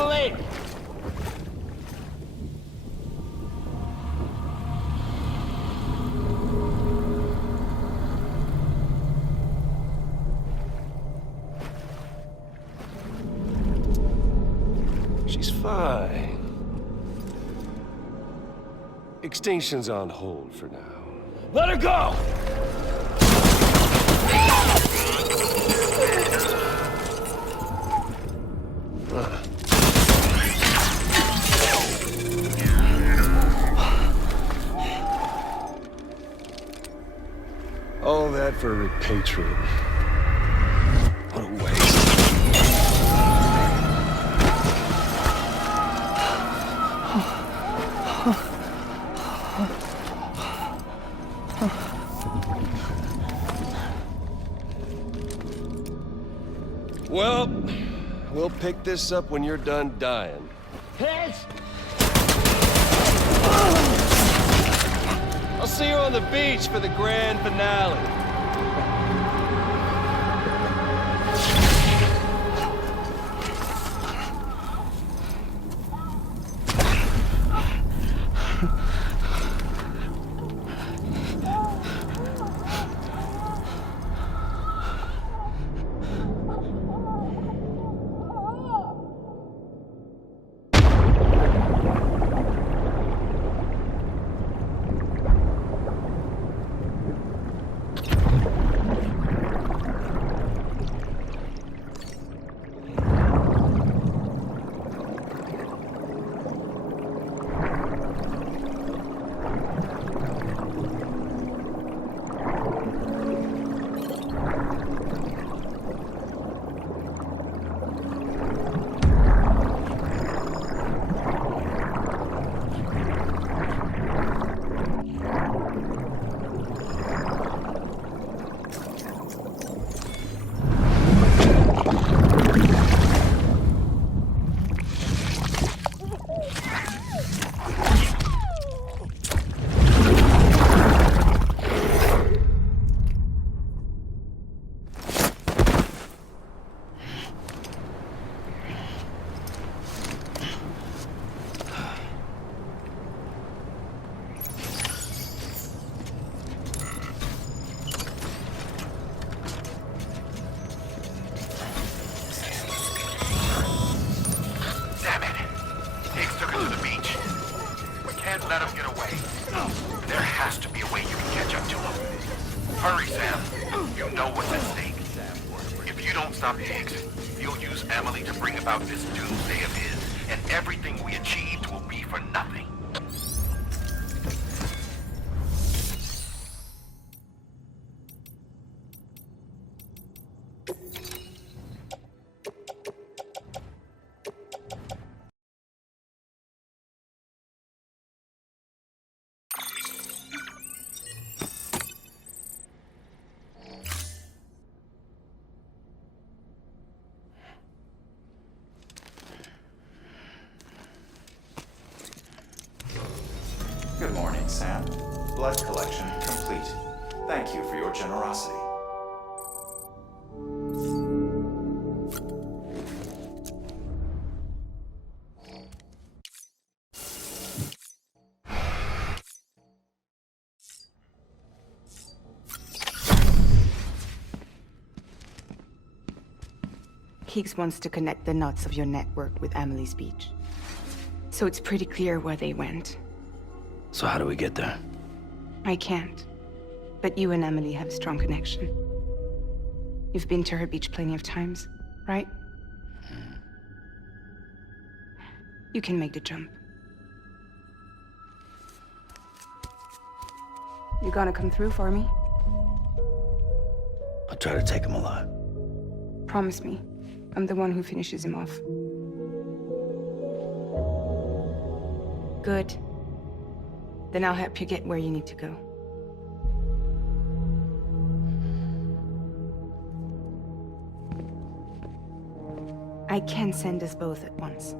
Emily! She's fine. Extinction's on hold for now. Let her go! All that for repatriating. What a waste. Well, we'll pick this up when you're done dying. Heads! I'll see you on the beach for the grand finale. Let him get away. There has to be a way you can catch up to him. Hurry, Sam. You know what's at stake. If you don't stop Higgs, he'll use Emily to bring about this doomsday of his, and everything we achieved will be for nothing. Good morning, Sam. Blood collection complete. Thank you for your generosity. Higgs wants to connect the knots of your network with Emily's beach. So it's pretty clear where they went. So how do we get there? I can't. But you and Emily have a strong connection. You've been to her beach plenty of times, right? You can make the jump. You gonna come through for me? I'll try to take him alive. Promise me. I'm the one who finishes him off. Good. Then I'll help you get where you need to go. I can send us both at once.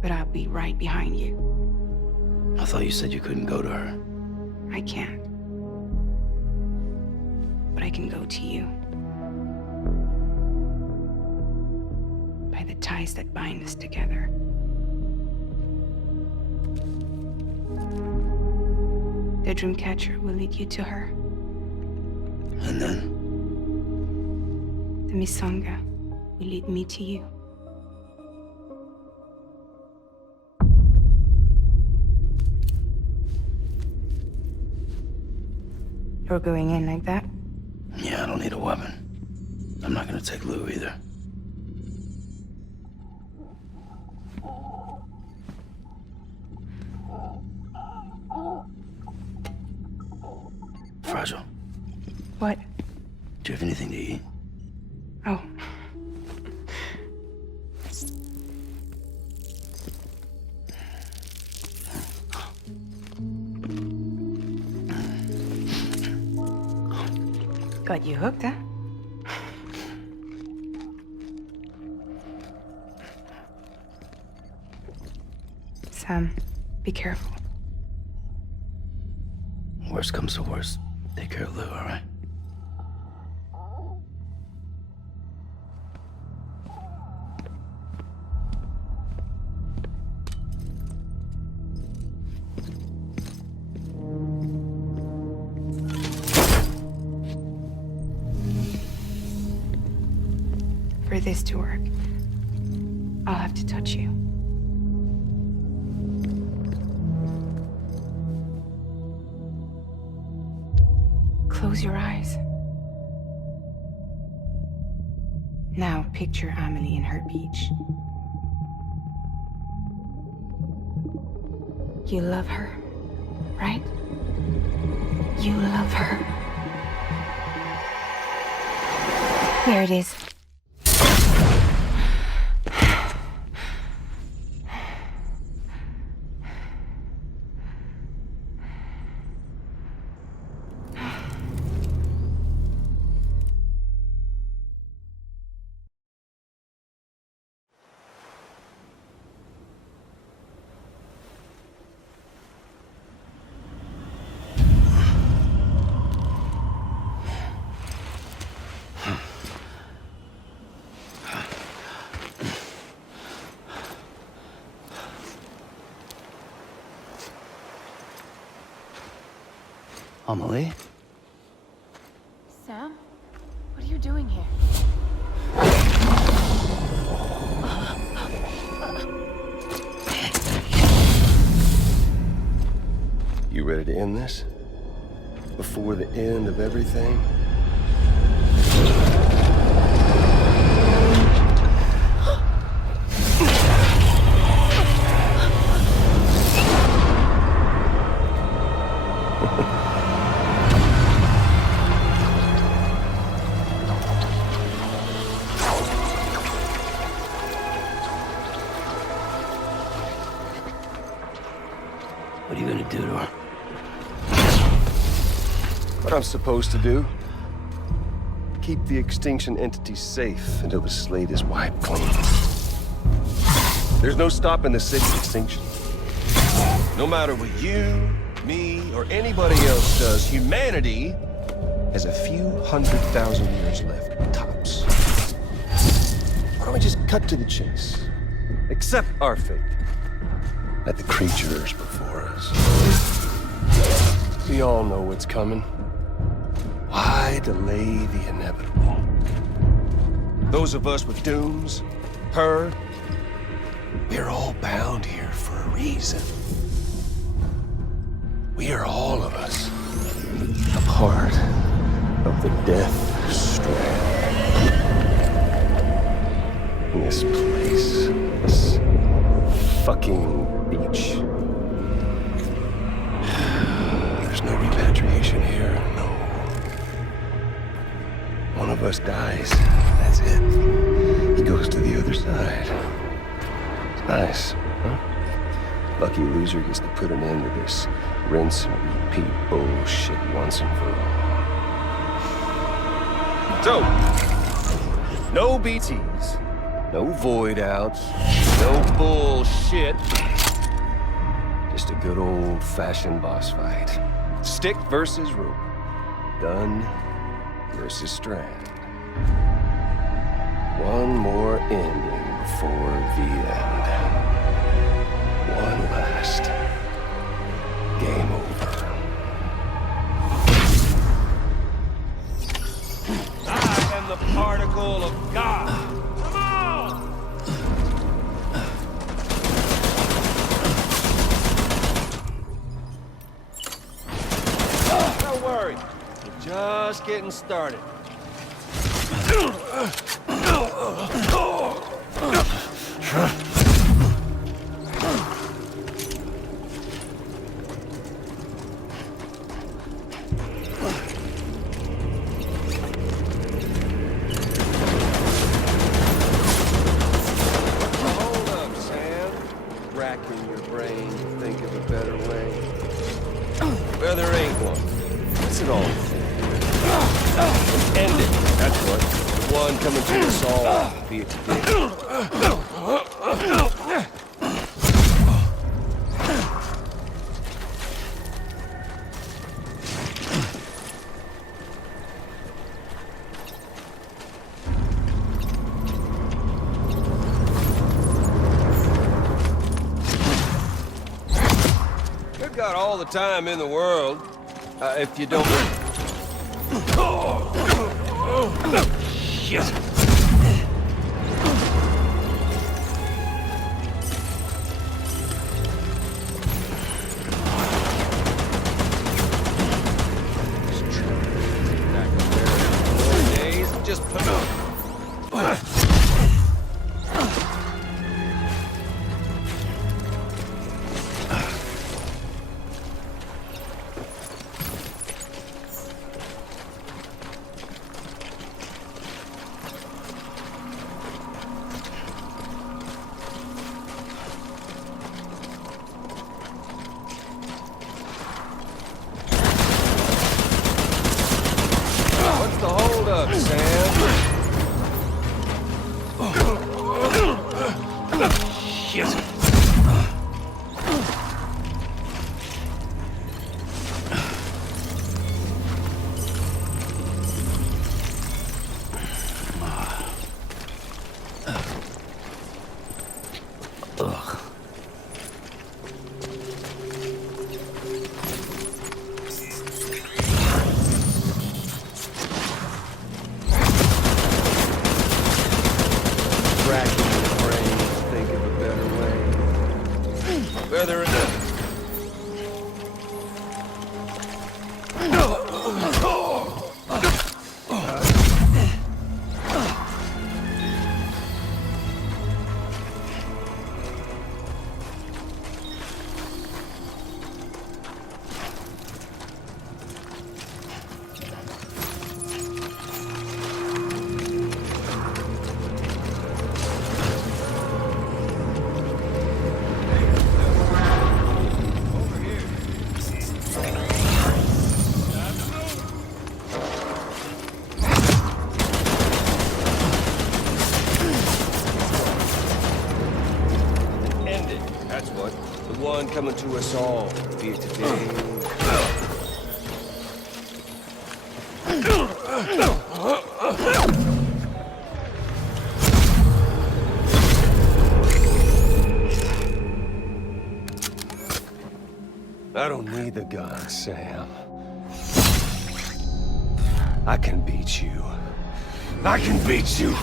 But I'll be right behind you. I thought you said you couldn't go to her. I can't. But I can go to you. By by the ties that bind us together. The Dreamcatcher will lead you to her. And then? The Misanga will lead me to you. You're going in like that? Yeah, I don't need a weapon. I'm not gonna take Lou either. Fragile. What? Do you have anything to eat? Oh. Got you hooked, huh? Sam, be careful. Worst comes to worst. Take care of Lou, all right? For this to work, I'll have to touch you. Close your eyes. Now picture Amelie in her beach. You love her, right? You love her. There it is. Amelie? Sam? What are you doing here? You ready to end this? Before the end of everything? What are you gonna do to her? What I'm supposed to do? Keep the extinction entity safe until the slate is wiped clean. There's no stopping the sixth extinction. No matter what you, me, or anybody else does, humanity has a few 100,000 years left, tops. Why don't we just cut to the chase? Accept our fate. Let the creatures before us. We all know what's coming. Why delay the inevitable? Those of us with dooms, her, we're all bound here for a reason. We are all of us a part of the death strand. In this place, this fucking beach. There's no repatriation here, no. One of us dies, that's it. He goes to the other side. It's nice, huh? Lucky loser gets to put an end to this rinse and repeat bullshit once and for all. So, no BTs, no void outs, no bullshit. Just a good old-fashioned boss fight. Stick versus rope. Gun versus strand. One more ending before the end. One last game over. I am the particle of God. Come on! Don't worry. We're just getting started. Hold up, Sam. Racking your brain to think of a better way. Well, there ain't one. What's it all for? End it. That's what. The one coming to us all, be it today. We've got all the time in the world, if you don't... Shit. Just put What's the hold up, Sam? Shit. Ugh. Racking your brain to think of a better way. Whether it is. End it. That's what. The one coming to us all, be it today. I don't need the gun, Sam. I can beat you. I can beat you.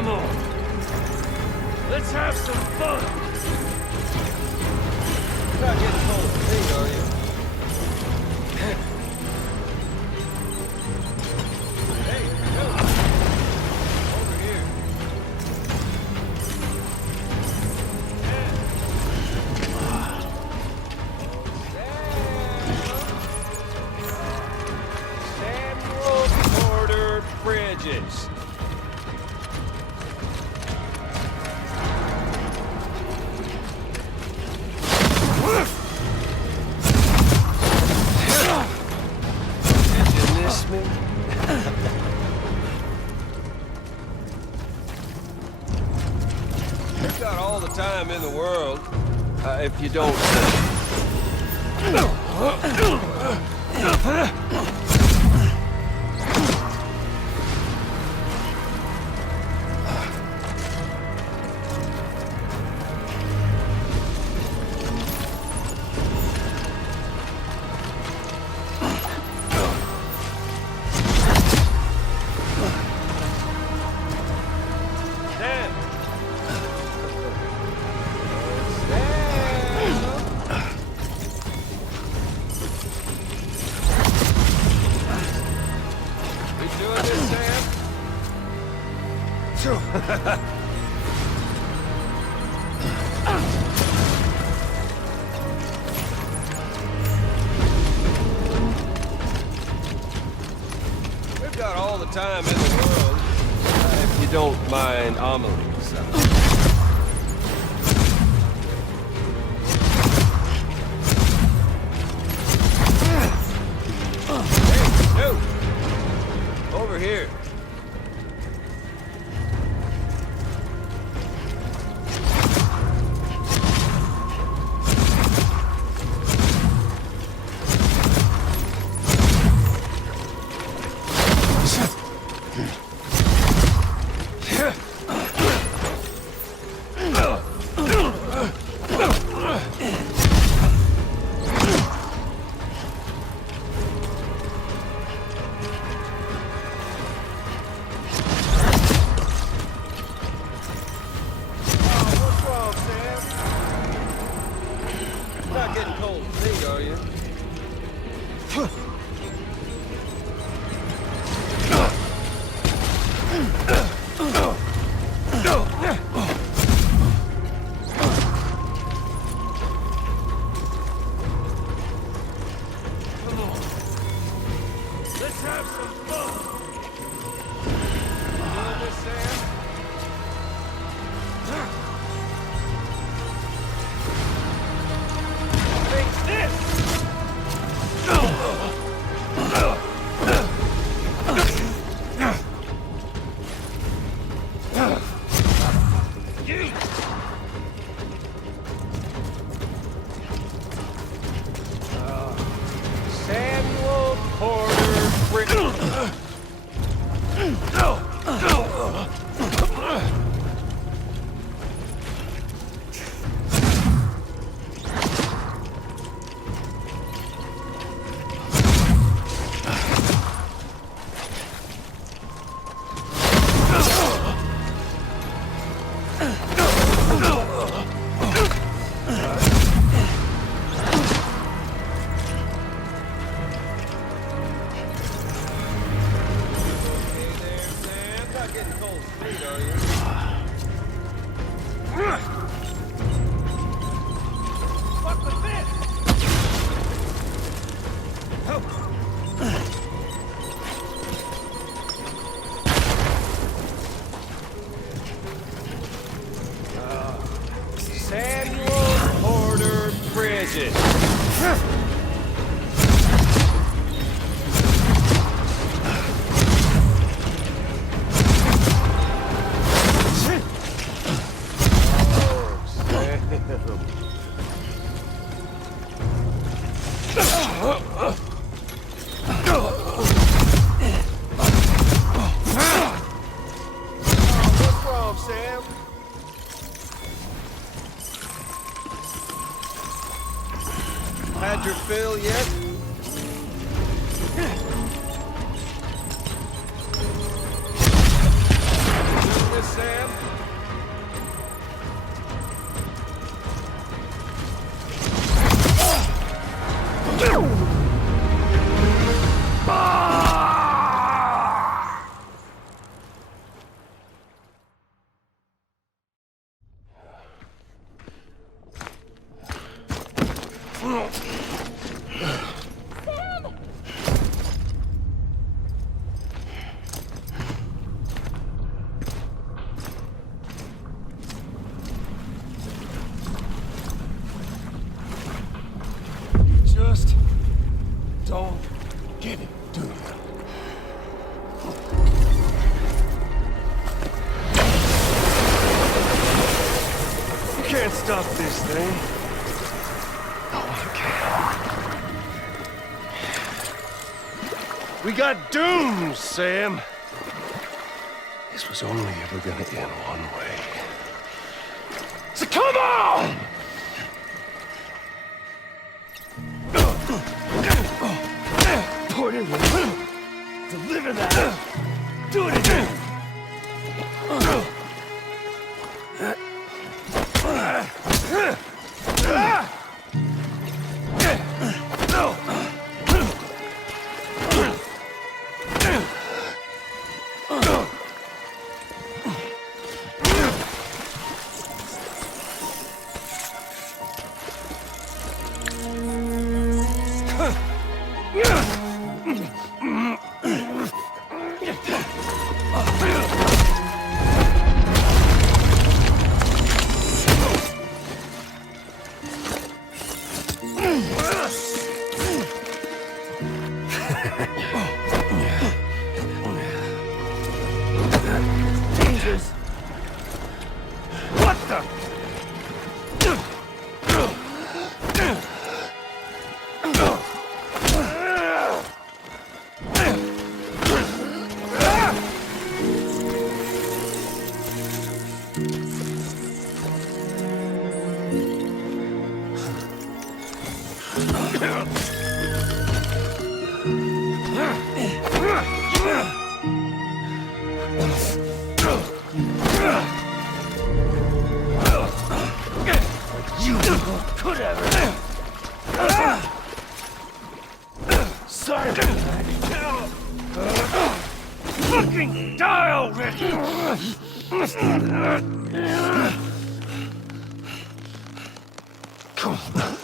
Come on. Let's have some fun. You're not getting cold with me, are you? Hey, no. Over here. Samuel Porter Bridges. You've got all the time in the world, if you don't. We've got all the time in the world, if you don't mind Amelie's. Hey, no! Over here. Not getting cold with me, are you? Come on. Let's have some fun. You doing this, Sam? Samuel Porter Bridges. Samuel Porter Bridges. What's wrong, Sam? Had your fill yet? Doing this, Sam? Just don't get it, do you? You can't stop this thing. No, you can't. We got doomed, Sam. This was only ever gonna end one way. So come on! Put it in. Deliver that. Do it again. Jesus! What the? You could have. Sorry. Fucking die already! Come on.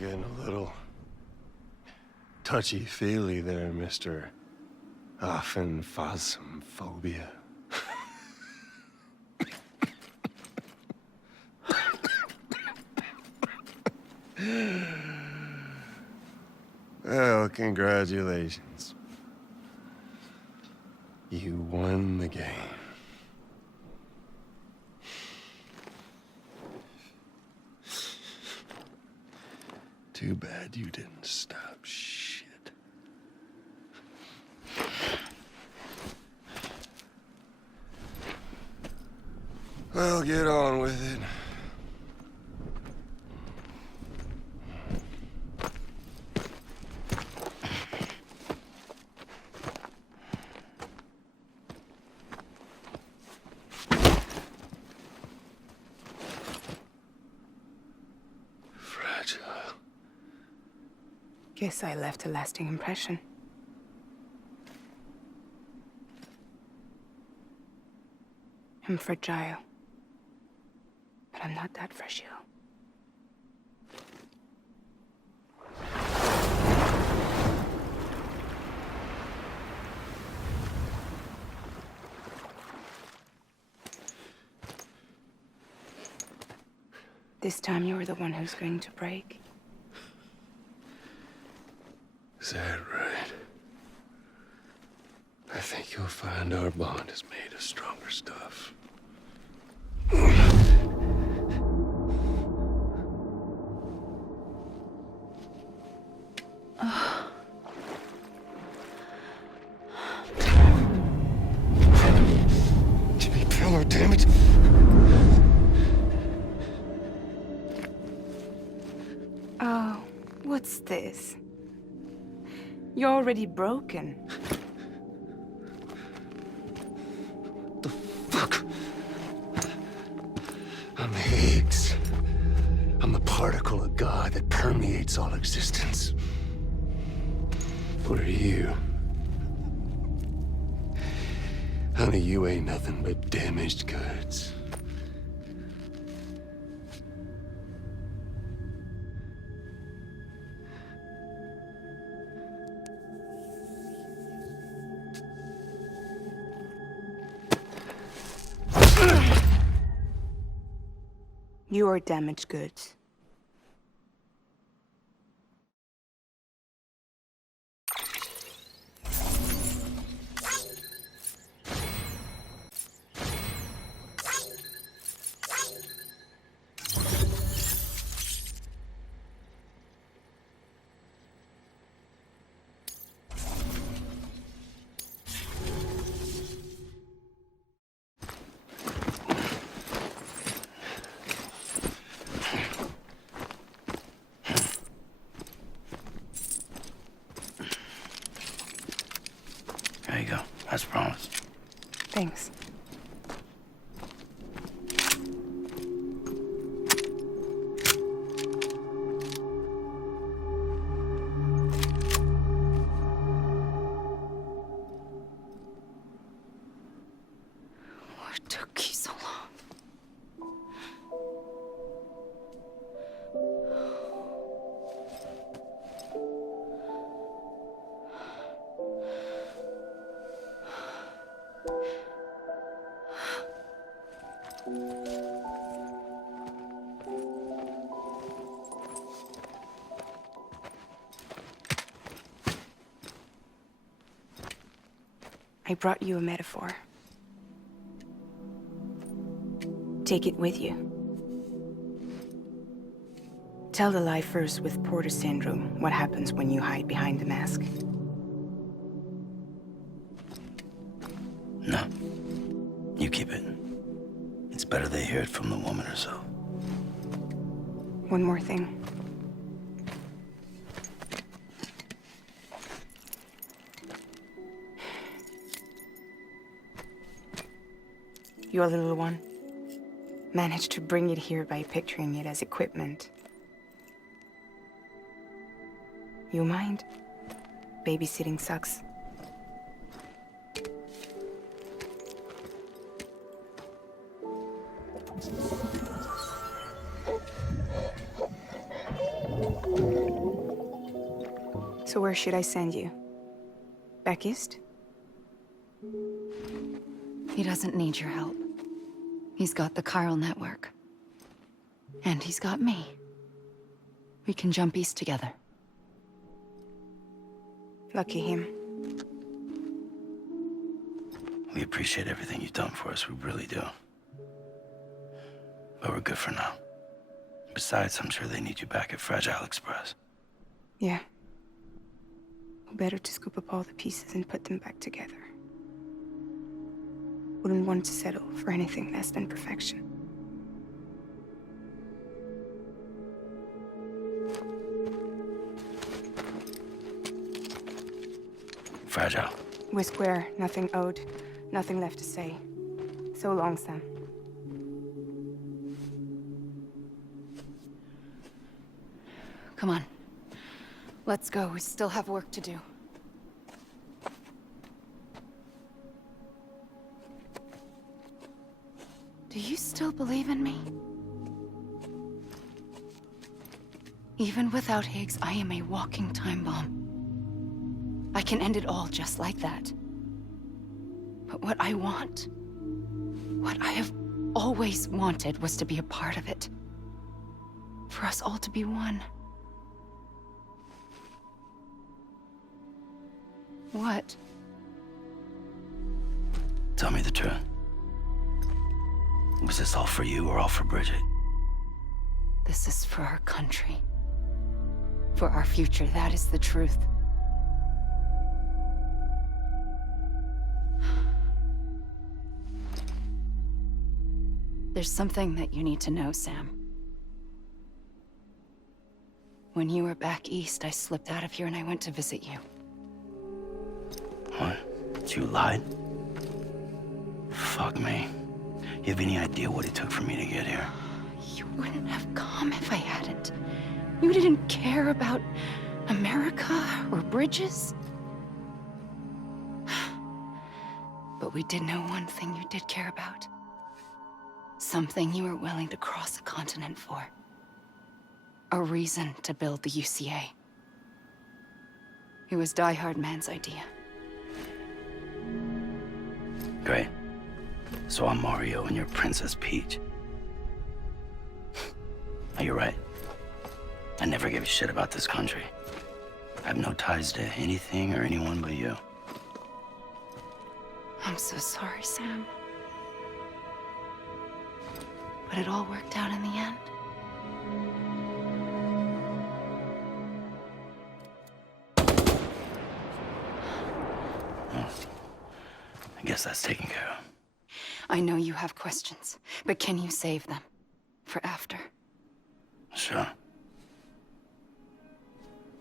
Getting a little touchy-feely there, Mr. Phasmophobia. Well, congratulations. You won the game. Too bad you didn't stop shit. Well, get on with it. Fragile. Guess I left a lasting impression. I'm fragile. But I'm not that fragile. This time you're the one who's going to break. Is that right? I think you'll find our bond is made of stronger stuff. Jimmy Pillar, damn it! Oh, what's this? You're already broken. Fuck! I'm Higgs. I'm the particle of God that permeates all existence. What are you? Honey, you ain't nothing but damaged goods. You are damaged goods. There you go, as promised. Thanks. What took you so long? I brought you a metaphor. Take it with you. Tell the lifers with Porter syndrome what happens when you hide behind the mask. No. You keep it. It's better they hear it from the woman herself. One more thing. Your little one managed to bring it here by picturing it as equipment. You mind? Babysitting sucks. So where should I send you? Back east? He doesn't need your help. He's got the chiral network. And he's got me. We can jump east together. Lucky him. We appreciate everything you've done for us, we really do. But we're good for now. Besides, I'm sure they need you back at Fragile Express. Yeah. Better to scoop up all the pieces and put them back together. Wouldn't want to settle for anything less than perfection. Fragile. We're square, nothing owed, nothing left to say. So long, Sam. Come on. Let's go. We still have work to do. Do you still believe in me? Even without Higgs, I am a walking time bomb. I can end it all just like that. But what I want, what I have always wanted, was to be a part of it. For us all to be one. What? Tell me the truth. Was this all for you or all for Bridget? This is for our country. For our future, that is the truth. There's something that you need to know, Sam. When you were back east, I slipped out of here and I went to visit you. What? You lied? Fuck me. You have any idea what it took for me to get here? You wouldn't have come if I hadn't. You didn't care about America or bridges. But we did know one thing you did care about. Something you were willing to cross a continent for. A reason to build the UCA. It was Die Hard Man's idea. Great. So I'm Mario and you're Princess Peach. You're right. I never gave a shit about this country. I have no ties to anything or anyone but you. I'm so sorry, Sam. But it all worked out in the end. Well, I guess that's taken care of. I know you have questions, but can you save them for after? Sure.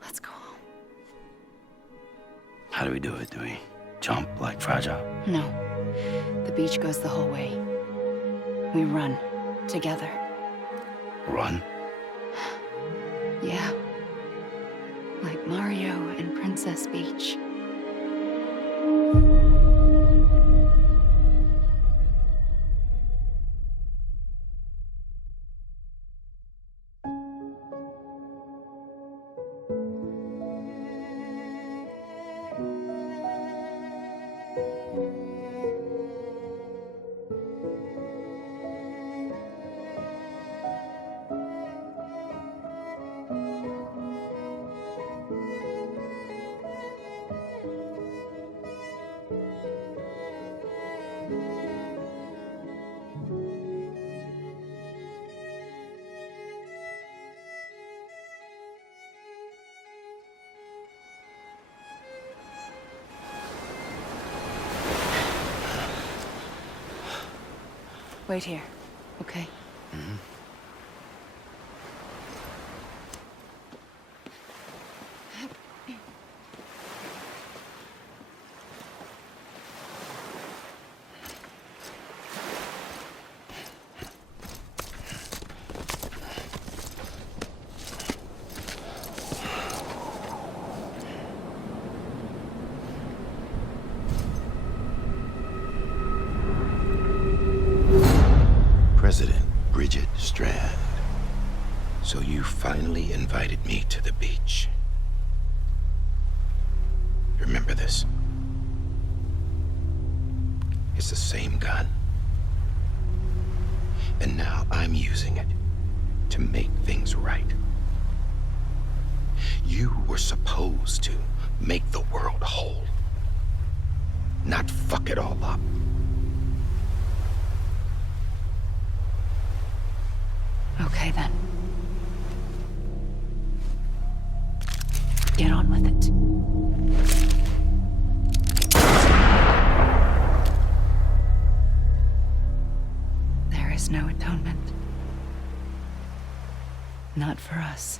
Let's go home. How do we do it? Do we jump like Fragile? No. The beach goes the whole way. We run together. Run? Yeah. Like Mario and Princess Peach. Wait here, okay? Mm-hmm. President Bridget Strand. So you finally invited me to the beach. Remember this? It's the same gun. And now I'm using it to make things right. You were supposed to make the world whole, not fuck it all up. Okay, then. Get on with it. There is no atonement. Not for us.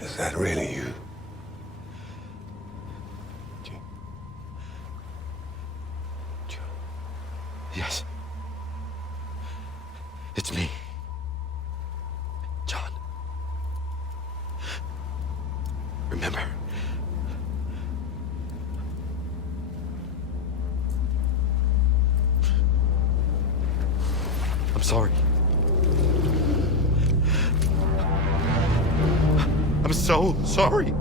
Is that really you? Yes. It's me. John. Remember? I'm sorry. I'm so sorry.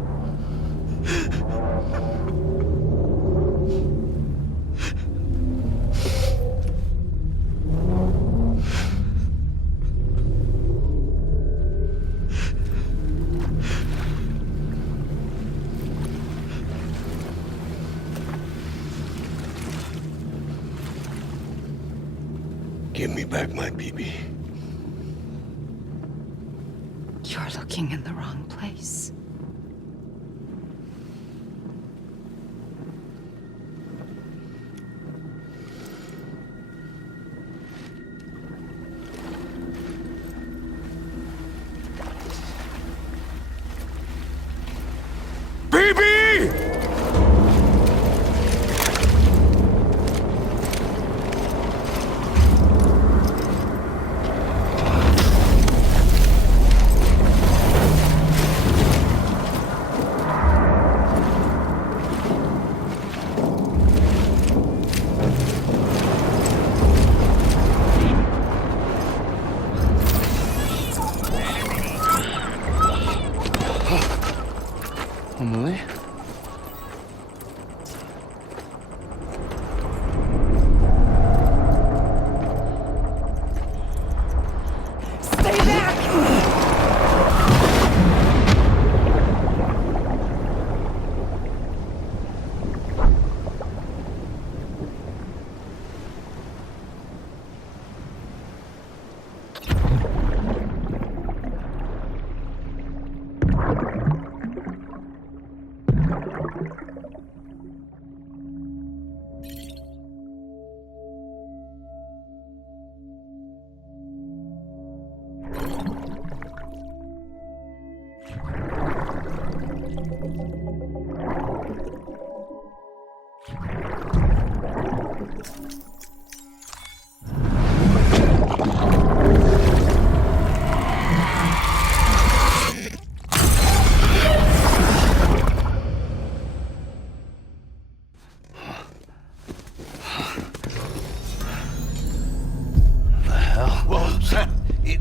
Give me back my BB. You're looking in the wrong place. Emily? Stay back!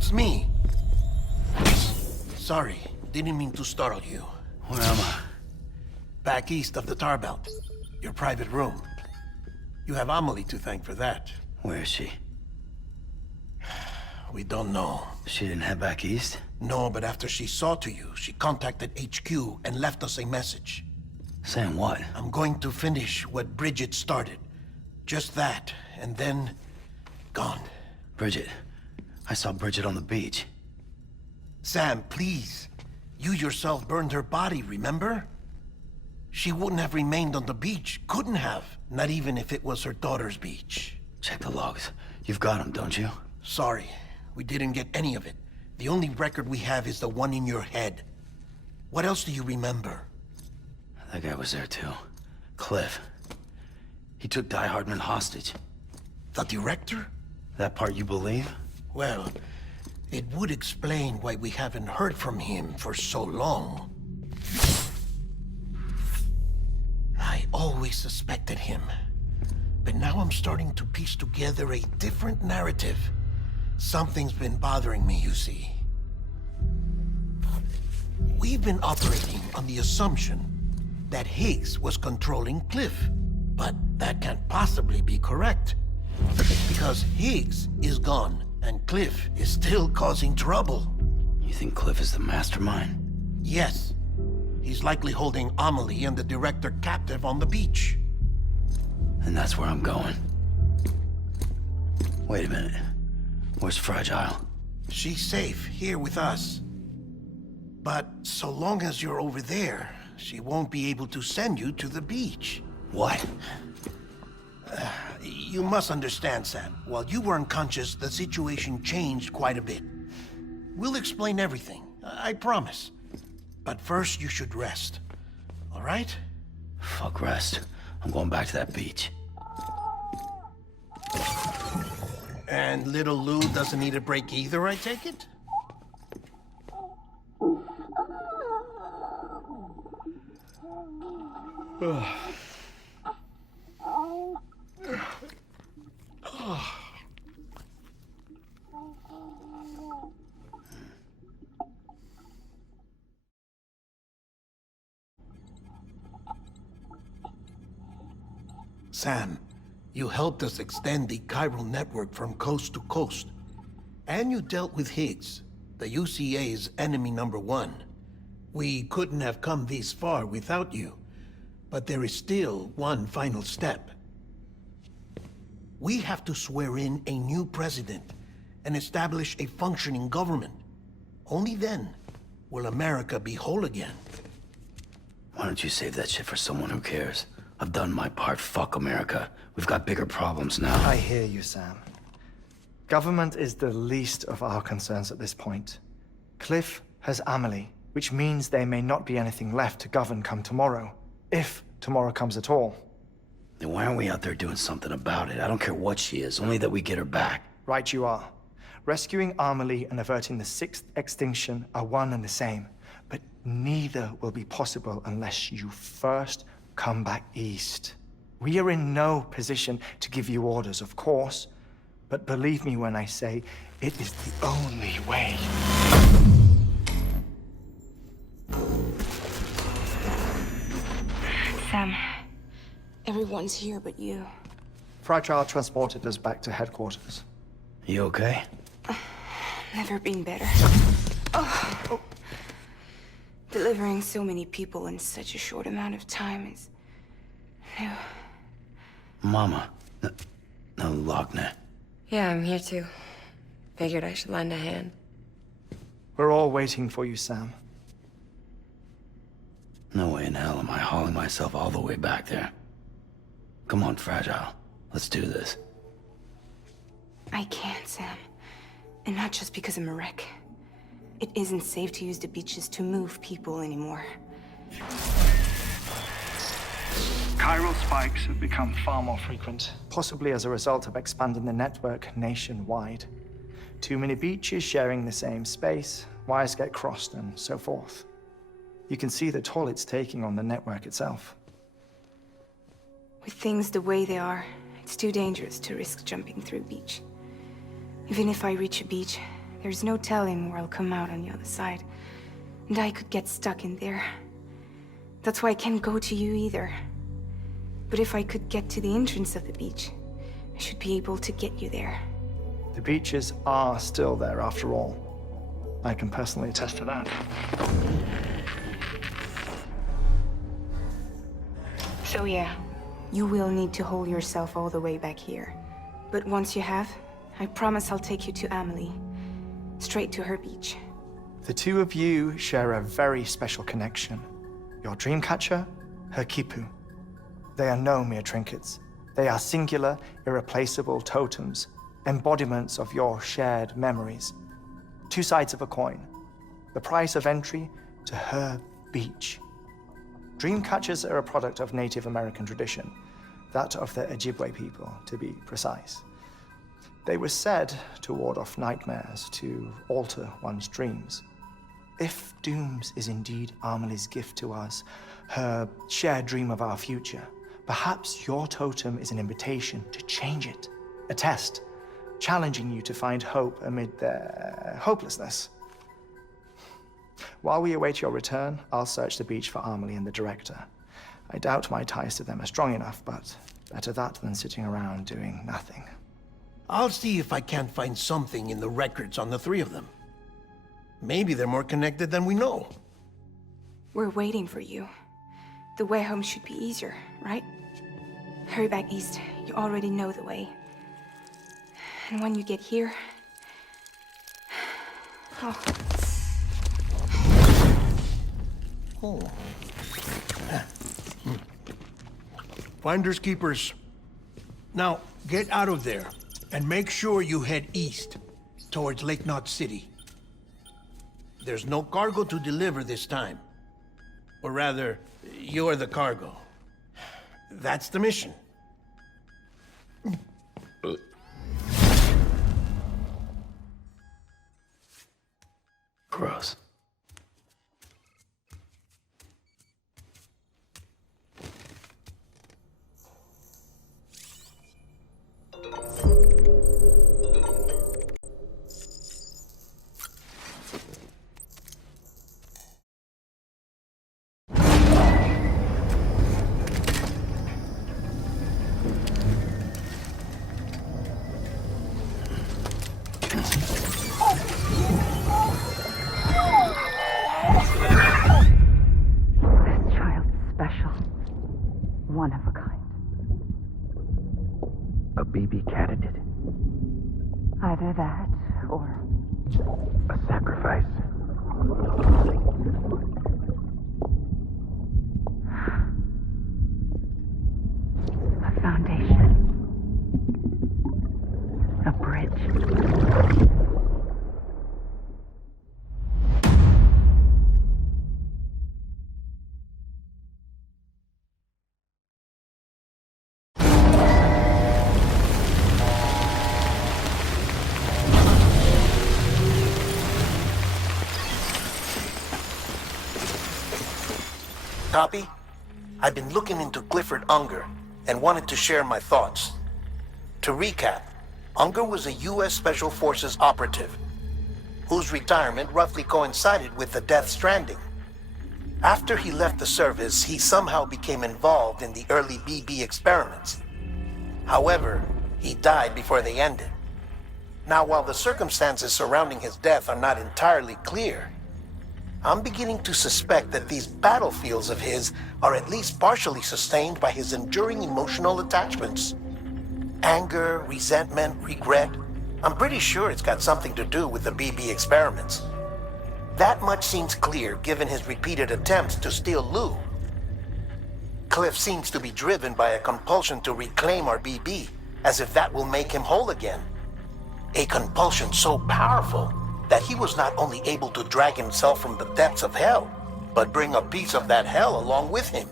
It's me. Sorry, didn't mean to startle you. Where am I? Back east of the tar belt. Your private room. You have Amelie to thank for that. Where is she? We don't know. She didn't head back east? No, but after she saw to you, she contacted HQ and left us a message. Saying what? I'm going to finish what Bridget started. Just that, and then... gone. Bridget. I saw Bridget on the beach. Sam, please. You yourself burned her body, remember? She wouldn't have remained on the beach. Couldn't have. Not even if it was her daughter's beach. Check the logs. You've got them, don't you? Sorry. We didn't get any of it. The only record we have is the one in your head. What else do you remember? That guy was there too. Cliff. He took Die Hardman hostage. The director? That part you believe? Well, it would explain why we haven't heard from him for so long. I always suspected him. But now I'm starting to piece together a different narrative. Something's been bothering me, you see. We've been operating on the assumption that Higgs was controlling Cliff. But that can't possibly be correct. Because Higgs is gone, and Cliff is still causing trouble. You think Cliff is the mastermind? Yes. He's likely holding Amelie and the director captive on the beach. And that's where I'm going. Wait a minute. Where's Fragile? She's safe, here with us. But so long as you're over there, she won't be able to send you to the beach. What? You must understand, Sam. While you were unconscious, the situation changed quite a bit. We'll explain everything, I promise. But first, you should rest. All right? Fuck rest. I'm going back to that beach. And little Lou doesn't need a break either, I take it? Sam, you helped us extend the chiral network from coast to coast. And you dealt with Higgs, the UCA's enemy #1. We couldn't have come this far without you. But there is still one final step. We have to swear in a new president and establish a functioning government. Only then will America be whole again. Why don't you save that shit for someone who cares? I've done my part. Fuck America. We've got bigger problems now. I hear you, Sam. Government is the least of our concerns at this point. Cliff has Amelie, which means there may not be anything left to govern come tomorrow. If tomorrow comes at all. Then why aren't we out there doing something about it? I don't care what she is, only that we get her back. Right you are. Rescuing Amelie and averting the 6th extinction are one and the same. But neither will be possible unless you first come back east. We are in no position to give you orders, of course. But believe me when I say, it is the only way. Sam, everyone's here but you. Fragile transported us back to headquarters. You okay? Never been better. Oh. Delivering so many people in such a short amount of time is new. Mama. No, Lochner. Yeah, I'm here too. Figured I should lend a hand. We're all waiting for you, Sam. No way in hell am I hauling myself all the way back there. Come on, Fragile. Let's do this. I can't, Sam. And not just because I'm a wreck. It isn't safe to use the beaches to move people anymore. Chiral spikes have become far more frequent, possibly as a result of expanding the network nationwide. Too many beaches sharing the same space, wires get crossed, and so forth. You can see the toll it's taking on the network itself. With things the way they are, it's too dangerous to risk jumping through a beach. Even if I reach a beach, there's no telling where I'll come out on the other side. And I could get stuck in there. That's why I can't go to you either. But if I could get to the entrance of the beach, I should be able to get you there. The beaches are still there after all. I can personally attest to that. So yeah, you will need to hold yourself all the way back here. But once you have, I promise I'll take you to Amelie. Straight to her beach. The two of you share a very special connection. Your dreamcatcher, her quipu. They are no mere trinkets. They are singular, irreplaceable totems, embodiments of your shared memories. Two sides of a coin. The price of entry to her beach. Dreamcatchers are a product of Native American tradition, that of the Ojibwe people, to be precise. They were said to ward off nightmares, to alter one's dreams. If Dooms is indeed Amelie's gift to us, her shared dream of our future, perhaps your totem is an invitation to change it, a test, challenging you to find hope amid their hopelessness. While we await your return, I'll search the beach for Amelie and the director. I doubt my ties to them are strong enough, but better that than sitting around doing nothing. I'll see if I can't find something in the records on the three of them. Maybe they're more connected than we know. We're waiting for you. The way home should be easier, right? Hurry back east. You already know the way. And when you get here... Oh. Oh. Finders keepers. Now, get out of there, and make sure you head east, towards Lake Knot City. There's no cargo to deliver this time. Or rather, you're the cargo. That's the mission. Gross. One of a kind. A BB candidate? Either that, or... A sacrifice? A foundation. A bridge. Copy? I've been looking into Clifford Unger and wanted to share my thoughts. To recap, Unger was a U.S. Special Forces operative whose retirement roughly coincided with the Death Stranding. After he left the service, he somehow became involved in the early BB experiments. However, he died before they ended. Now, while the circumstances surrounding his death are not entirely clear, I'm beginning to suspect that these battlefields of his are at least partially sustained by his enduring emotional attachments. Anger, resentment, regret. I'm pretty sure it's got something to do with the BB experiments. That much seems clear given his repeated attempts to steal Lou. Cliff seems to be driven by a compulsion to reclaim our BB, as if that will make him whole again. A compulsion so powerful that he was not only able to drag himself from the depths of hell, but bring a piece of that hell along with him.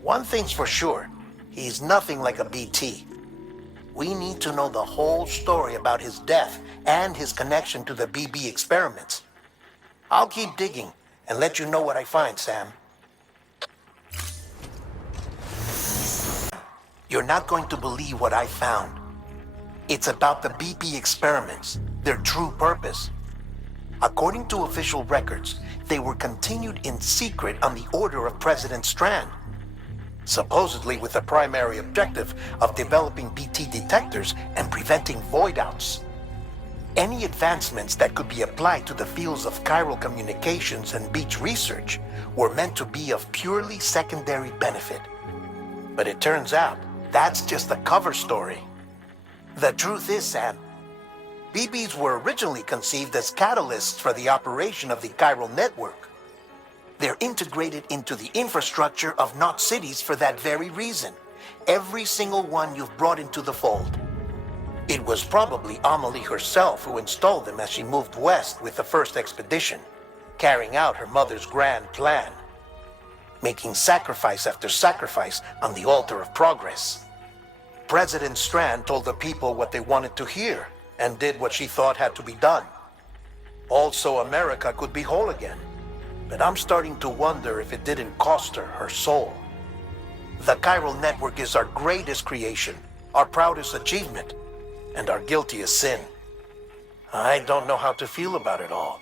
One thing's for sure, he's nothing like a BT. We need to know the whole story about his death and his connection to the BB experiments. I'll keep digging and let you know what I find, Sam. You're not going to believe what I found. It's about the BB experiments, their true purpose. According to official records, they were continued in secret on the order of President Strand, supposedly with the primary objective of developing BT detectors and preventing void-outs. Any advancements that could be applied to the fields of chiral communications and beach research were meant to be of purely secondary benefit. But it turns out, that's just the cover story. The truth is, Sam, BBs were originally conceived as catalysts for the operation of the chiral network. They're integrated into the infrastructure of Knot cities for that very reason. Every single one you've brought into the fold. It was probably Amelie herself who installed them as she moved west with the first expedition, carrying out her mother's grand plan, making sacrifice after sacrifice on the altar of progress. President Strand told the people what they wanted to hear, and did what she thought had to be done. Also, America could be whole again. But I'm starting to wonder if it didn't cost her soul. The chiral network is our greatest creation, our proudest achievement, and our guiltiest sin. I don't know how to feel about it all.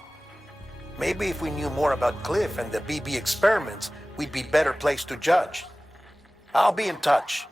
Maybe if we knew more about Cliff and the BB experiments, we'd be better placed to judge. I'll be in touch.